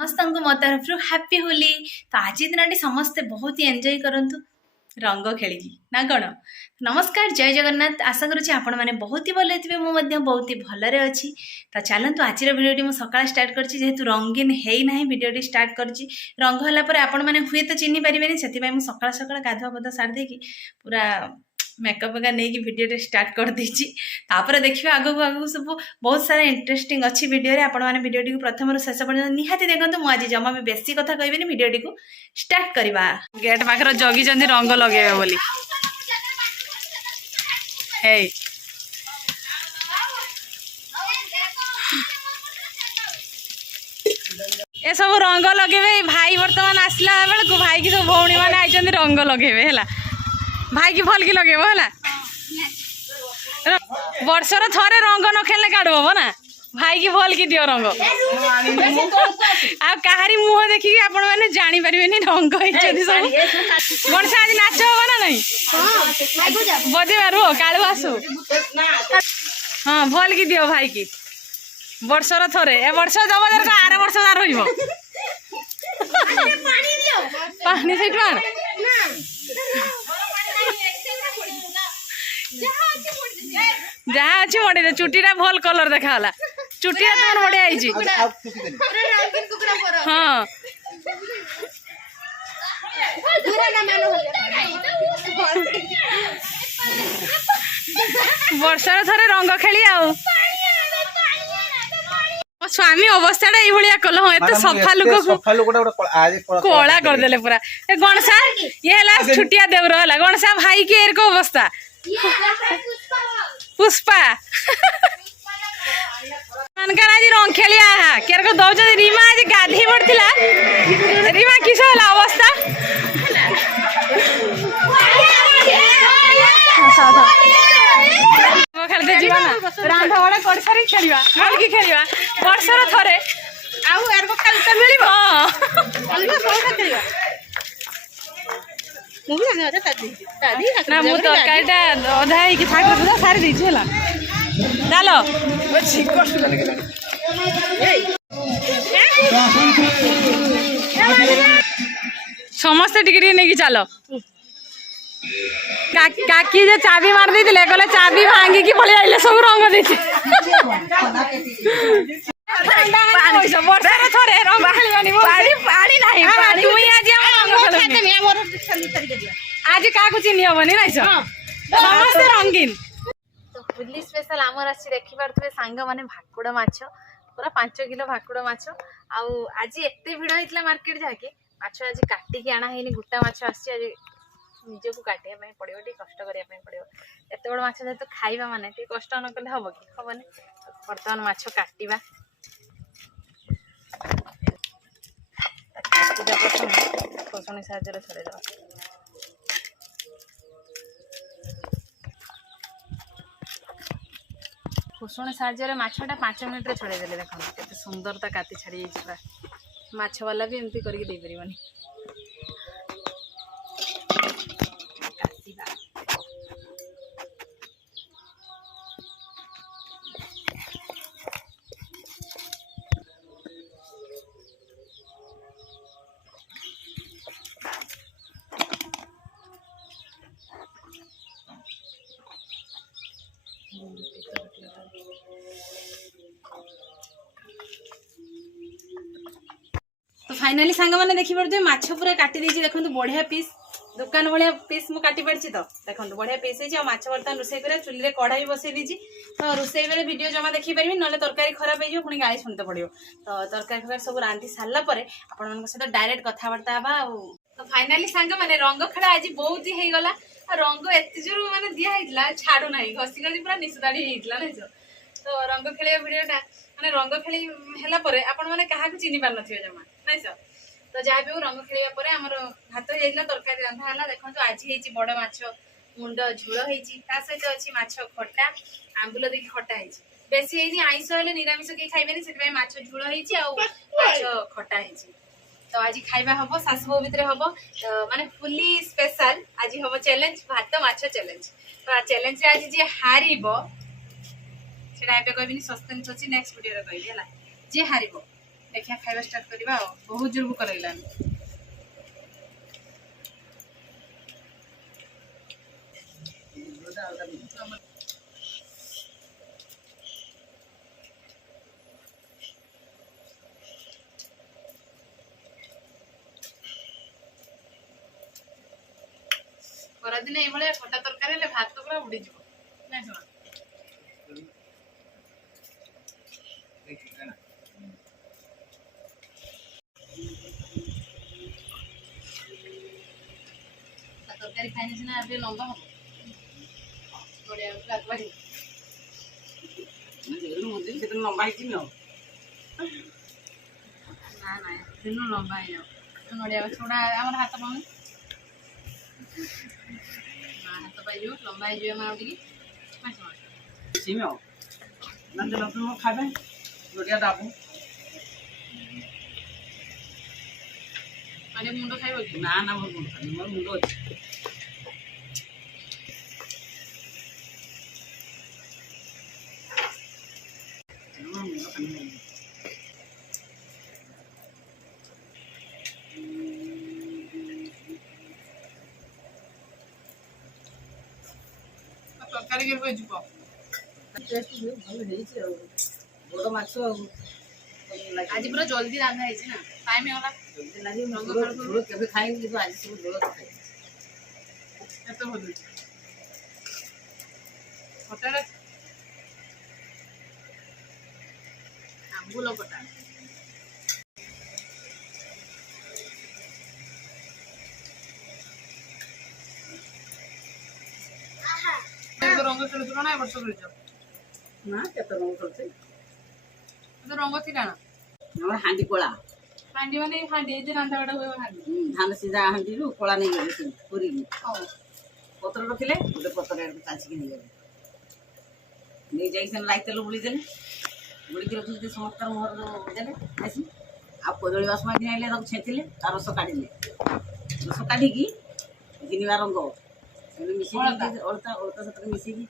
समस्त मो तरफ हैप्पी होली। तो आज दिन समस्ते बहुत ही एंजॉय करंतु रंग खेली ना कौन। नमस्कार, जय जगन्नाथ। आशा करुँच आपण मैंने बहुत ही भले थे, मुझे बहुत ही भलरे अच्छी। तो चलतु आज भिडियो मुझे सकाळ स्टार्ट कर जेहेतु रंगीन है ना भिडियो स्टार्ट कर रंग है आपण मैंने हुए तो चिन्ह पारे से सकाळ सकाळ गाधुआ पदा सारी देकी पूरा मेकअप का नहीं वीडियो स्टार्ट कर देछि। तापर देखिए आगु आगु सब बहुत सारा इंटरेस्टिंग अच्छी वीडियो रे आपण माने वीडियो को प्रथम शेष पर्यंत निहाती देखंतु। मु आज जमा भी बेसी कथा कहबेनी, वीडियो को स्टार्ट करबा। गेट पाखर जगी जंदी रंग लगेबे बोली हे ए सब रंग लगेबे। भाई वर्तमान आसला बेल को भाई की सब भौणी माने आइचंदी रंग लगेबे हैला। भाई की भल की लगेबो हैला। वर्षर थरे रंग न खेलने काढो हो ना। भाई की भल की दियो रंग। आ कहारी मुह देखि आपण माने जानि परिबेनी रंग होइछथि सब। वर्ष आज नाच हो ना नहीं? हां बजे बारो काळू आसु। हां भल की दियो भाई की। वर्षर थरे ए वर्ष जबदर का आर वर्ष दार होइबो। पानी दियो। पानी से टाण जहाँ अच्छी बढ़े चुटीटा भल कलर देखा चुटीटा तुम बढ़िया हाँ वर्षर थरे रंग खेली आउ स्वामी अवस्था ये कल हाँ एत सफा लुक कला करदे पूरा गणसा ये है छुटिया देवर है गणसा भाई की एरक अवस्था पुष्पा मनकार आज रंग खेलिया केरक दौज रीमा आज गाधी पड़ता रीमा किस अवस्था खेलते जीवा ना रांधा बड़ा कर सारी खेलिबा भल की खेलिबा वर्षर थरे आउ एरको खेलते मिलिबो अलगा सोटा खेलिबा मु भी जाने आता दादी ना मु तरकारीटा अधा ही कि थाक सुधा सारी दैछि हला चलो अछि कष्ट लागला समस्त टिके नहीं कि चलो काकी जे चाबी मार दी कहले चाबी भांगी की पळि आइले सब रंग देछि वर्षर थरे रंग खेलिबानी पानी पानी नाही पानी तुई आज हम रंग खेलमी हमर आज का को चिन्ह होबनी नाइस समस्त रंगीन। तो होली स्पेशल आमर अछि देखि परथबे सांग माने भाकुड़ माछ पूरा 5 किलो भाकुड़ माछ आ आज एते भिड़ हितला मार्केट जाके माछ आज काटी के आना हेनी गुटा माछ आछि आज निजे को काटिया पड़ो टे कष्ट करने पड़ो एत बड़ माछ जेहतु खाइबा माने टे कष्ट न कले हम कि हेनी बर्तमान माछ काटिबा खोसणी साहाय्य छड़ेद खोसणी साहाय्य माछटा 5 मिनिट छड़ेदेले देख के सुंदरता काटी छाड़ी पूरा माछ वाला भी एमती करके दे परिबनी। तो फाइनाली सांग मैंने देखी पारे माछ पूरा काटी देछि देखंतु बढ़िया पीस दुकान भाया पीस मु काटी पारछि। तो देखंतु बढ़िया पीस है माछ बर्तन रोसई करे चुली रे कढ़ाई बसई दीजिए। तो रोसई बेले वीडियो जमा देखी पारे ना तरकारी खराब हो पुणी गाली शुणते पड़ो। तो तरकारी फरकारी सब रांधि सारा पर आपण सहित डायरेक्ट कथबार्ता हवा। तो फाइनाली सांग मैंने रंग खेला आज बहुत ही हो गला रंग एत जोर माने दिया होइतला छाड़ू नाही घसी घसी पूरा निसदाड़ी होइतला नै। तो रंग खेले वीडियोटा माने रंग खेली हैला परे आपण माने काहा को चिनि पार नथियो जमा नै। तो जहाँ भी रंग खेलिया परे हमर भात होइला तरकारी रंधा हला देखंतु आज हेछि बड़ माछ मुंड झोल हेछि ता सहित अछि माछ खट्टा आंबुल देखि खट्टा हेछि बेसी हेछि आइस हेले निरामिष के खाइबेनी सेति माछ झोल हेछि आ माछ खट्टा हेछि। तो आज खाइबा हबो सासबो भितरे हबो माने फुली स्पेशल आज हबो चैलेंज भात माछ चैलेंज। तो चैलेंज रे आज जे हारिबो सेटा एबे कहबिनी सस्पेंस अछि नेक्स्ट वीडियो रे कहबी हला जे हारिबो देखिया खाइबा स्टार्ट करबा बहुत जोर भूख लागलानी दिन ये खटा तरकारी भात तो पूरा उड़ी जीव तरकारी खाने सीना अब लंबा हम लंबा लंबा नड़िया गछ गुड़ा आम हाथ पाऊनी हाथ पाइज लंबा हो खाबे नड़िया दाबू माने मुंड खाइब कि ना ना मोर मुंड अच्छे तरकारी के कोई जीव टेस्ट भल है बड़ माछ आज पूरा जल्दी रांधा है ना टाइम होला जल्दी लगे झोल केबे खाई कि आज सब झोल खाई एत बोल होटल आंबुल पटा रंग खेलुछ ना वर्ष खेलुछ ना केत रंग करते तो रंग थिला ना हमर हांडी कोला हांडी माने हांडी जे रांधा बडा होय हांडी धान सीधा हांडी रु कोला नहीं गले पूरी हां पत्र रखिले गोटे पत्र चाची के नहीं गले नहीं जाई सन राई तेल बुली देले बुली के रखि समस्त मोहर देले आसी आ कोदळी वास मागी आइले रंग छेतिले तार रस काढिले रस काढी की गिनिवा रंग मिसी ओळता ओळता सतरे मिसी की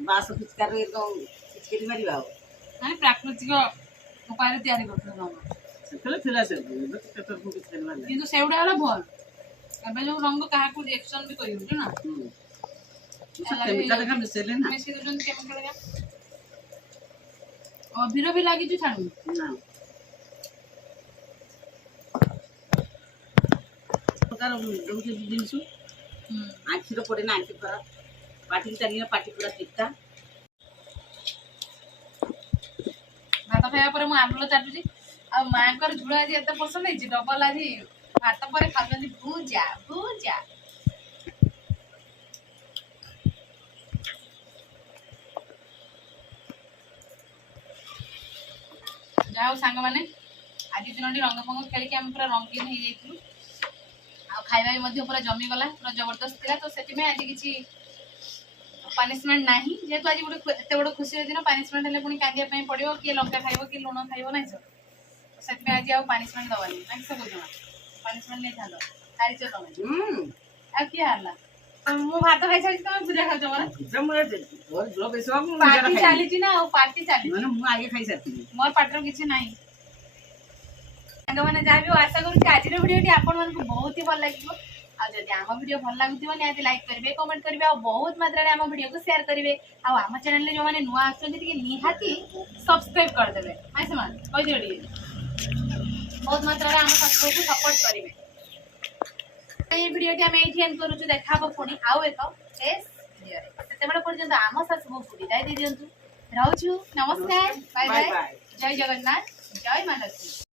बास पिचकार एकदम पिचकारी मारिबा माने प्राकृतिक उपाय तयारी करते रंग सेतले फिरा से केतर को पिचकारी मारले किंतु सेउडा वाला भल एबे जो रंग काहा को रिएक्शन भी करियो ना केमिकल का मिसेले ना मिसी दो जन केमिकल का अभिर भी लागी जो छाणु ना प्रकार दउचे जिंसु आखिर पड़े ना आखिर खराब पाटी चाहिए पाटी पूरा पिता भात खाया पर मु आंबुल चाटुची आ मांकर झुळ आज एत पसंद है डबल आज भात पर खाउछन भुजा भुजा जाओ सांग माने आज दिनटी रंग फंग खेल हम पूरा रंगीन हो जाइलु आ खाइबा भी मध्य पूरा जमी गला पूरा जबरदस्त थिला तो सेति में आज किछि पनिशमेंट नाही जेतु आज गोटे एते बड़ खुशी दिन पनिशमेंट हेले पुनी कांदिया पई पड़ियो कि लंका खाइबो कि लुण खाइबो नै सर सेति में आज आ पनिशमेंट दवानी नै सब बुझमा पनिशमेंट नै थालो खाइ छ तमे आ कि हला मु भात खाइ छली तमे पूजा खाइ छ मला जमरे दे और जो बेसवा मु पार्टी चाली छी ना पार्टी चाली माने मु आगे खाइ सकती मोर पाटर किछि नाही संग माने जाबी आशा करू कि आज रो वीडियो आपन मन को बहुत ही भल लागिबो आ जदि आम वीडियो भल लागुथिबो निहाती लाइक करबे कमेंट करबे आ बहुत मात्रा रे आम वीडियो को शेयर करबे आ आम चैनल ले जो माने नुआ आछन कि निहाती सब्सक्राइब कर देबे हाय समान कहि दियो बहुत मात्रा रे आम सब्सक्राइब को सपोर्ट करबे ए वीडियो के हम एठी एंड करू छु देखाबो पुनी आउ एक एस वीडियो रे सेतेबेला पर्यंत आम सासु को विदाई दे दियंतु रहू छु नमस्कार बाय बाय जय जगन्नाथ जय माता